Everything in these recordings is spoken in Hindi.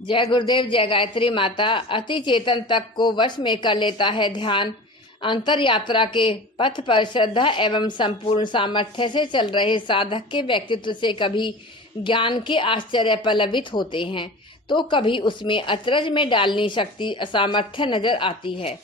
जय गुरुदेव, जय गायत्री माता। अति चेतन तक को वश में कर लेता है ध्यान। अंतर यात्रा के पथ पर श्रद्धा एवं संपूर्ण सामर्थ्य से चल रहे साधक के व्यक्तित्व से कभी ज्ञान के आश्चर्य पल्लवित होते हैं तो कभी उसमें अचरज में डालनी शक्ति असामर्थ्य नजर आती है।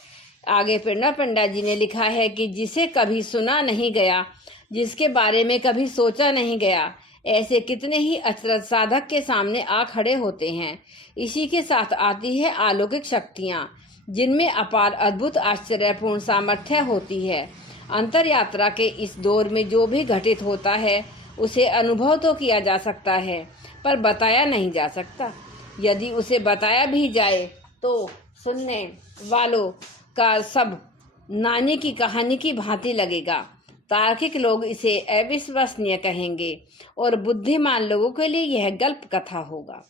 आगे प्रणव पंडा जी ने लिखा है कि जिसे कभी सुना नहीं गया, जिसके बारे में कभी सोचा नहीं गया, ऐसे कितने ही अचरज साधक के सामने आ खड़े होते हैं। इसी के साथ आती है अलौकिक शक्तियाँ, जिनमें अपार अद्भुत आश्चर्यपूर्ण सामर्थ्य होती है। अंतर यात्रा के इस दौर में जो भी घटित होता है उसे अनुभव तो किया जा सकता है, पर बताया नहीं जा सकता। यदि उसे बताया भी जाए तो सुनने वालों का सब नानी की कहानी की भांति लगेगा। तार्किक लोग इसे अविश्वसनीय कहेंगे और बुद्धिमान लोगों के लिए यह गल्प कथा होगा।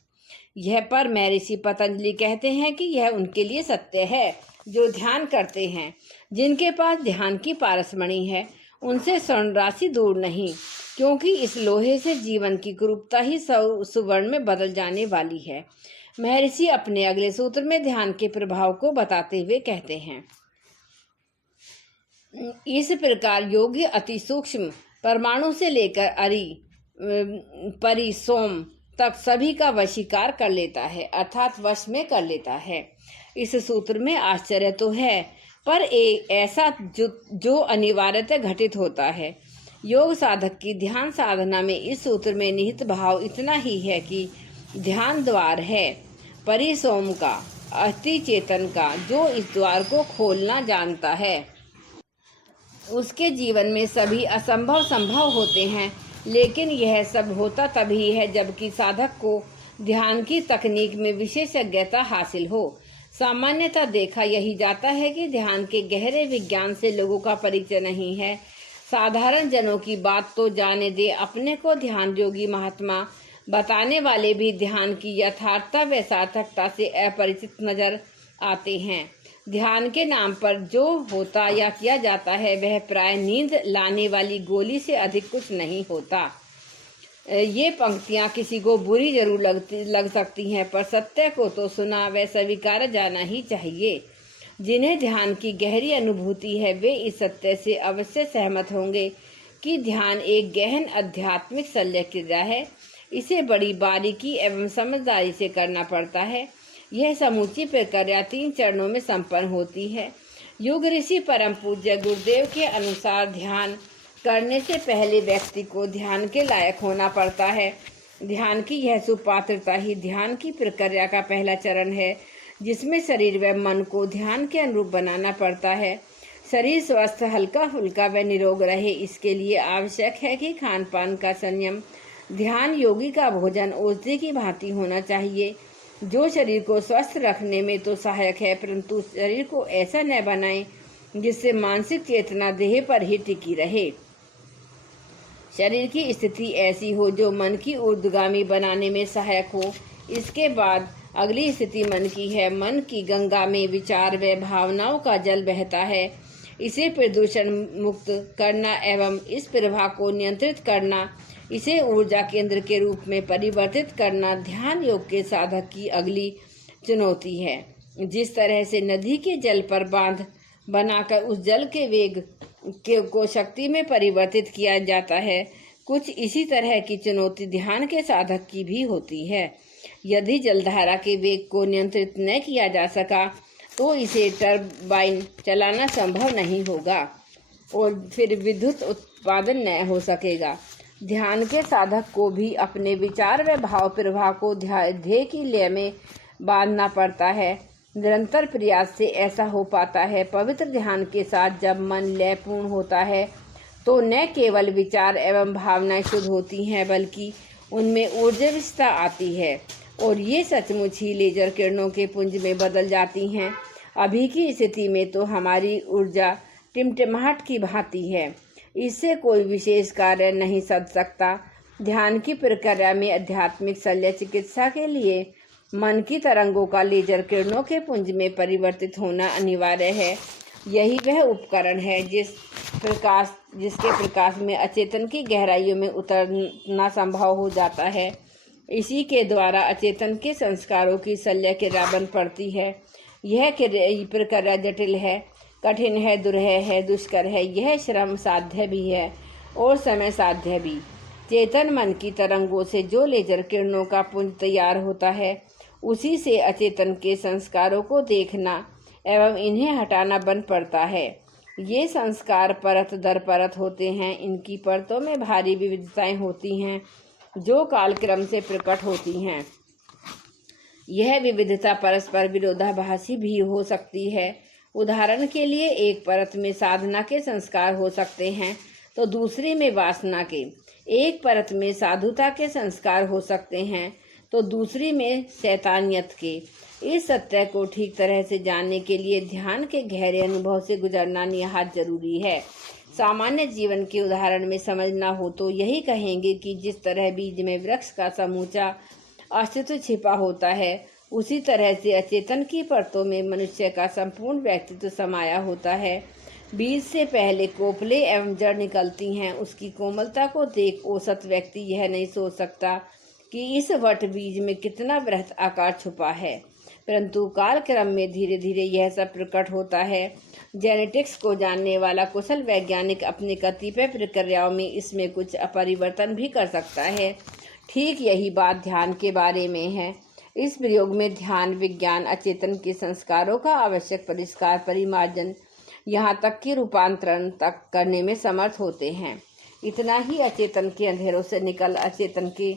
यह पर महर्षि पतंजलि कहते हैं कि यह उनके लिए सत्य है जो ध्यान करते हैं। जिनके पास ध्यान की पारसमणि है उनसे स्वर्ण राशि दूर नहीं, क्योंकि इस लोहे से जीवन की कुरूपता ही सुवर्ण में बदल जाने वाली है। महर्षि अपने अगले सूत्र में ध्यान के प्रभाव को बताते हुए कहते हैं, इस प्रकार योगी अति सूक्ष्म परमाणु से लेकर परिसोम तक सभी का वशीकार कर लेता है, अर्थात वश में कर लेता है। इस सूत्र में आश्चर्य तो है, पर एक ऐसा जो अनिवार्यतः घटित होता है। योग साधक की ध्यान साधना में इस सूत्र में निहित भाव इतना ही है कि ध्यान द्वार है परिसोम का, अति चेतन का। जो इस द्वार को खोलना जानता है उसके जीवन में सभी असंभव संभव होते हैं। लेकिन यह सब होता तभी है जबकि साधक को ध्यान की तकनीक में विशेषज्ञता हासिल हो। सामान्यतः देखा यही जाता है कि ध्यान के गहरे विज्ञान से लोगों का परिचय नहीं है। साधारण जनों की बात तो जाने दे, अपने को ध्यान योगी महात्मा बताने वाले भी ध्यान की यथार्थता व सार्थकता से अपरिचित नजर आते हैं। ध्यान के नाम पर जो होता या किया जाता है वह प्राय नींद लाने वाली गोली से अधिक कुछ नहीं होता। ये पंक्तियां किसी को बुरी जरूर लग सकती हैं, पर सत्य को तो सुना व स्वीकार जाना ही चाहिए। जिन्हें ध्यान की गहरी अनुभूति है वे इस सत्य से अवश्य सहमत होंगे कि ध्यान एक गहन आध्यात्मिक शल्य क्रिया है। इसे बड़ी बारीकी एवं समझदारी से करना पड़ता है। यह समूची प्रक्रिया 3 चरणों में संपन्न होती है। योग ऋषि परम पूज्य गुरुदेव के अनुसार ध्यान करने से पहले व्यक्ति को ध्यान के लायक होना पड़ता है। ध्यान की यह सुपात्रता ही ध्यान की प्रक्रिया का पहला चरण है, जिसमें शरीर व मन को ध्यान के अनुरूप बनाना पड़ता है। शरीर स्वस्थ, हल्का फुल्का व निरोग रहे, इसके लिए आवश्यक है कि खान पान का संयम। ध्यान योगी का भोजन औषधि की भांति होना चाहिए, जो शरीर को स्वस्थ रखने में तो सहायक है, परंतु शरीर को ऐसा न बनाएं जिससे मानसिक चेतना देह पर ही टिकी रहे। शरीर की स्थिति ऐसी हो जो मन की ऊर्ध्वगामी बनाने में सहायक हो। इसके बाद अगली स्थिति मन की है। मन की गंगा में विचार व भावनाओं का जल बहता है। इसे प्रदूषण मुक्त करना एवं इस प्रवाह को नियंत्रित करना, इसे ऊर्जा केंद्र के रूप में परिवर्तित करना ध्यान योग के साधक की अगली चुनौती है। जिस तरह से नदी के जल पर बांध बनाकर उस जल के वेग को शक्ति में परिवर्तित किया जाता है, कुछ इसी तरह की चुनौती ध्यान के साधक की भी होती है। यदि जलधारा के वेग को नियंत्रित न किया जा सका तो इसे टरबाइन चलाना संभव नहीं होगा और फिर विद्युत उत्पादन न हो सकेगा। ध्यान के साधक को भी अपने विचार व भाव प्रवाह को ध्येय की लय में बांधना पड़ता है। निरंतर प्रयास से ऐसा हो पाता है। पवित्र ध्यान के साथ जब मन लयपूर्ण होता है तो न केवल विचार एवं भावनाएं शुद्ध होती हैं, बल्कि उनमें ऊर्जाविशता आती है और ये सचमुच ही लेजर किरणों के पुंज में बदल जाती हैं। अभी की स्थिति में तो हमारी ऊर्जा टिमटिमाहट की भांति है, इससे कोई विशेष कार्य नहीं सध सकता। ध्यान की प्रक्रिया में आध्यात्मिक शल्य चिकित्सा के लिए मन की तरंगों का लेजर किरणों के पुंज में परिवर्तित होना अनिवार्य है। यही वह उपकरण है जिसके प्रकाश में अचेतन की गहराइयों में उतरना संभव हो जाता है। इसी के द्वारा अचेतन के संस्कारों की शल्य क्रिया बन पड़ती है। यह प्रक्रिया जटिल है, कठिन है, दुरह है, दुष्कर है, यह श्रम साध्य भी है और समय साध्य भी। चेतन मन की तरंगों से जो लेजर किरणों का पुंज तैयार होता है, उसी से अचेतन के संस्कारों को देखना एवं इन्हें हटाना बन पड़ता है। ये संस्कार परत दर परत होते हैं। इनकी परतों में भारी विविधताएं होती हैं जो कालक्रम से प्रकट होती हैं। यह विविधता परस्पर विरोधाभासी भी हो सकती है। उदाहरण के लिए एक परत में साधना के संस्कार हो सकते हैं तो दूसरी में वासना के। एक परत में साधुता के संस्कार हो सकते हैं तो दूसरी में शैतानियत के। इस सत्य को ठीक तरह से जानने के लिए ध्यान के गहरे अनुभव से गुजरना निहायत जरूरी है। सामान्य जीवन के उदाहरण में समझना हो तो यही कहेंगे कि जिस तरह बीज में वृक्ष का समूचा अस्तित्व छिपा होता है, उसी तरह से अचेतन की परतों में मनुष्य का संपूर्ण व्यक्तित्व समाया होता है। बीज से पहले कोपले एवं जड़ निकलती हैं। उसकी कोमलता को देख औसत व्यक्ति यह नहीं सोच सकता कि इस वट बीज में कितना बृहत आकार छुपा है, परंतु कालक्रम में धीरे धीरे यह सब प्रकट होता है। जेनेटिक्स को जानने वाला कुशल वैज्ञानिक अपने कतिपय प्रक्रियाओं में इसमें कुछ अपरिवर्तन भी कर सकता है। ठीक यही बात ध्यान के बारे में है। इस प्रयोग में ध्यान विज्ञान अचेतन के संस्कारों का आवश्यक परिष्कार, परिमार्जन, यहाँ तक कि रूपांतरण तक करने में समर्थ होते हैं। इतना ही अचेतन के अंधेरों से निकल अचेतन के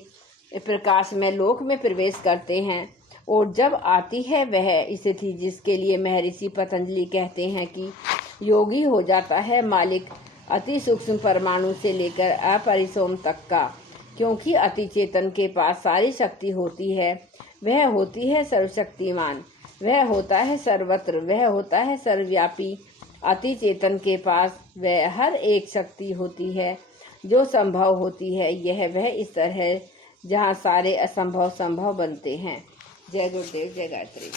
प्रकाश में लोक में प्रवेश करते हैं। और जब आती है वह स्थिति जिसके लिए महर्षि पतंजलि कहते हैं कि योगी हो जाता है मालिक अति सूक्ष्म परमाणु से लेकर अपरिसोम तक का, क्योंकि अति चेतन के पास सारी शक्ति होती है। वह होती है सर्वशक्तिमान, वह होता है सर्वत्र, वह होता है सर्वव्यापी। अति चेतन के पास वह हर एक शक्ति होती है जो संभव होती है। यह वह स्तर है जहाँ सारे असंभव संभव बनते हैं। जय गुरुदेव, जय गायत्री।